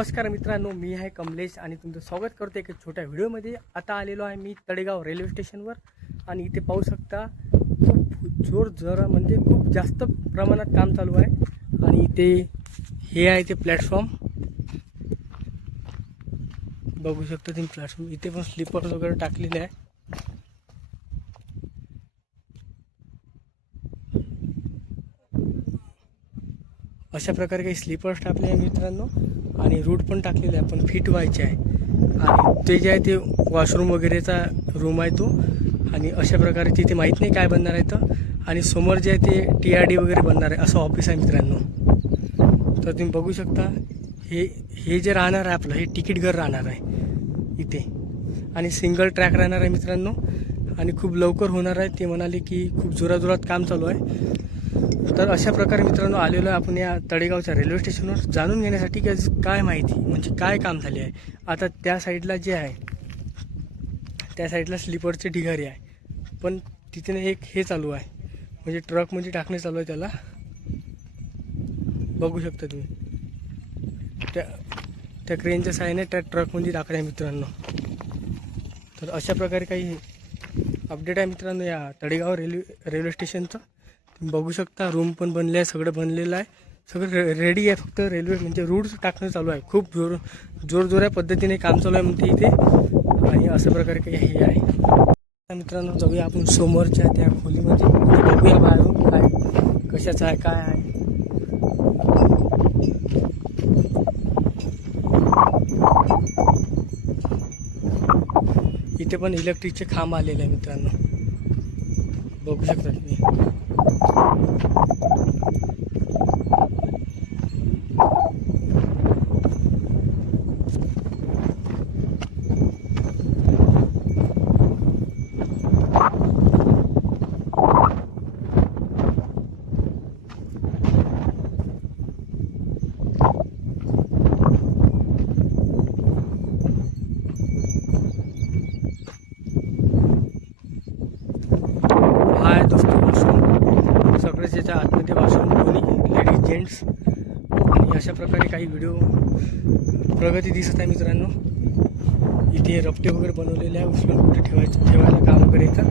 नमस्कार मित्रांनो, मी आहे कमलेश आणि तुमचं स्वागत करतो एक छोट्या व्हिडिओमध्ये। आता आलेलो आहे मी तळेगाव रेल्वे स्टेशनवर आणि इथे पाहू शकता खूप म्हणजे खूप जास्त प्रमाणात काम चालू आहे। आणि इथे हे आहे ते प्लॅटफॉर्म बघू शकता तुम्ही। प्लॅटफॉर्म इथे पण स्लीपर्स वगैरे टाकलेले आहे। अशा प्रकारे काही स्लीपर्स टाकले आहे मित्रांनो आणि रूट पण टाकलेले आहे, पण फिट व्हायचे आहे। आणि ते जे आहे ते वॉशरूम वगैरेचा रूम आहे तो। आणि अशा प्रकारे तिथे माहीत नाही काय बनणार आहे तर। आणि समोर जे आहे ते TRD वगैरे बनणार आहे, असं ऑफिस आहे मित्रांनो। तर तुम्ही बघू शकता हे जे राहणार आहे आपलं, हे तिकीट घर राहणार आहे इथे। आणि सिंगल ट्रॅक राहणार आहे मित्रांनो आणि खूप लवकर होणार आहे। ते म्हणाले की खूप जोरात काम चालू आहे। तर अशा प्रकारे मित्रांनो आलेलो आहे आपण या तळेगावच्या रेल्वे स्टेशनवर जाणून घेण्यासाठी की काय माहिती म्हणजे काय काम झाले आहे। आता त्या साईडला जे आहे त्या साईडला स्लीपरचे ढिगारी आहे, पण तिथे एक हे चालू आहे म्हणजे ट्रकमध्ये टाकणे चालू आहे त्याला। बघू शकता तुम्ही त्या क्रेनच्या साहाय्याने त्या ट्रकमध्ये टाकले आहे मित्रांनो। तर अशा प्रकारे काही अपडेट आहे मित्रांनो या तळेगाव रेल्वे स्टेशनचं। तुम्ही बघू शकता रूम पण बनले आहे, सगळं बनलेलं आहे, सगळं रेडी आहे। फक्त रेल्वे म्हणजे रूट्स टाकणं चालू आहे। खूप जोरजोऱ्या पद्धतीने काम चालू आहे म्हणते इथे। आणि अशा प्रकारे काही हे आहे। मित्रांनो जाऊया आपण समोरच्या त्या खोलीमध्ये, बघूया बाहेरून काय कशाचं आहे काय आहे। इथे पण इलेक्ट्रिकचे खांब आलेले आहे मित्रांनो, बघू शकता तुम्ही। हाय दोस्तों, वॉशरूम सगळेच याच्या आतमध्ये वॉशरूम, दोन्ही लेडीज जेंट्स। आणि अशा प्रकारे काही व्हिडिओ प्रगती दिसत आहे मित्रांनो। इथे रपटे वगैरे बनवलेले आहे, उचलून कुठे ठेवायला काम वगैरे येतं।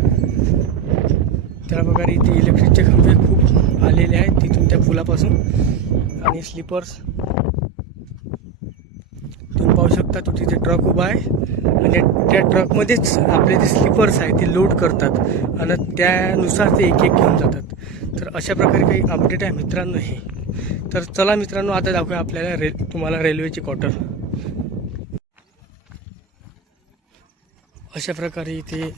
त्या प्रकारे इथे इलेक्ट्रिकचे खंबे खूप आलेले आहेत तिथून त्या पुलापासून। आणि स्लीपर्स तुम्ही पाहू शकता, तो तिथे ट्रक उभा आहे आणि त्या ट्रकमध्येच आपले जे स्लीपर्स आहे ते लोड करतात आणि त्यानुसार ते एक घेऊन जातात। तर अशा प्रकारे काही अपडेट आहे मित्रांनो हे। तर चला मित्रांनो आता दाखवूया आपल्याला तुम्हाला रेल्वेची क्वार्टर। अशा प्रकारे इथे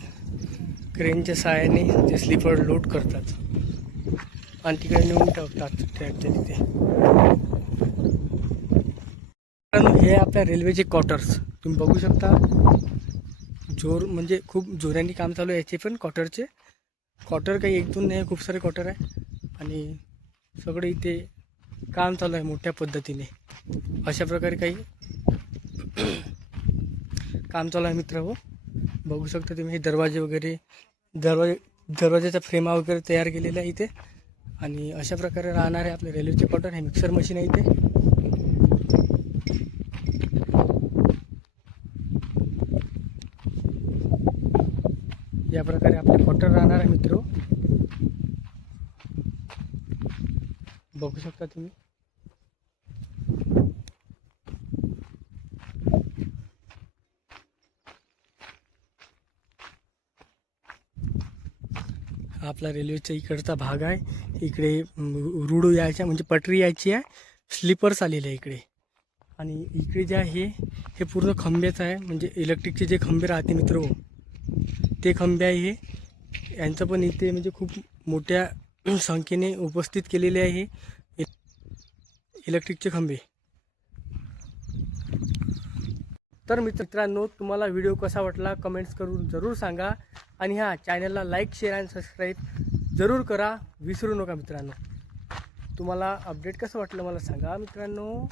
क्रेनच्या सहाय्याने ते स्लीपर लोड करतात आणि तिकडे नेऊन टाकतात ट्रॅकच्या तिथे। हे आपल्या रेल्वेचे क्वार्टर्स तुम्ही बघू शकता। म्हणजे खूप जोराने काम चालू आहे याचे पण क्वार्टरचे। क्वार्टर काही एक दोन नाही, खूप सारे क्वार्टर आहे आणि सगळे इथे काम चालू आहे मोठ्या पद्धतीने। अशा प्रकारे काही काम चालू आहे मित्र हो। बघू शकता तुम्ही, हे दरवाजे वगैरे दरवाजाचा फ्रेमा वगैरे तयार केलेला आहे इथे। आणि अशा प्रकारे राहणार आहे आपले रेल्वेचे क्वार्टर। हे मिक्सर मशीन आहे इथे। या प्रकारे आपले क्वार्टर राहणार आहे मित्र, बघू शकता तुम्ही। आपला रेल्वेचा इकडचा भाग आहे। इकडे रुळ यायच्या म्हणजे पटरी यायची आहे, स्लीपर्स आलेले आहे इकडे। आणि इकडे जे आहे हे पूर्ण खंबेच आहे, म्हणजे इलेक्ट्रिकचे जे खंबे राहते मित्र ते खंबे आहे हे। यांचं पण इथे म्हणजे खूप मोठ्या संख्येने उपस्थित केलेले आहे हे इलेक्ट्रिकचे खंबे। तर मित्रांनो तुम्हाला व्हिडिओ कसा वाटला कमेंट्स करून जरूर सांगा। आणि ह्या चॅनलला लाईक शेअर आणि सबस्क्राईब जरूर करा, विसरू नका मित्रांनो। तुम्हाला अपडेट कसं वाटलं मला सांगा मित्रांनो।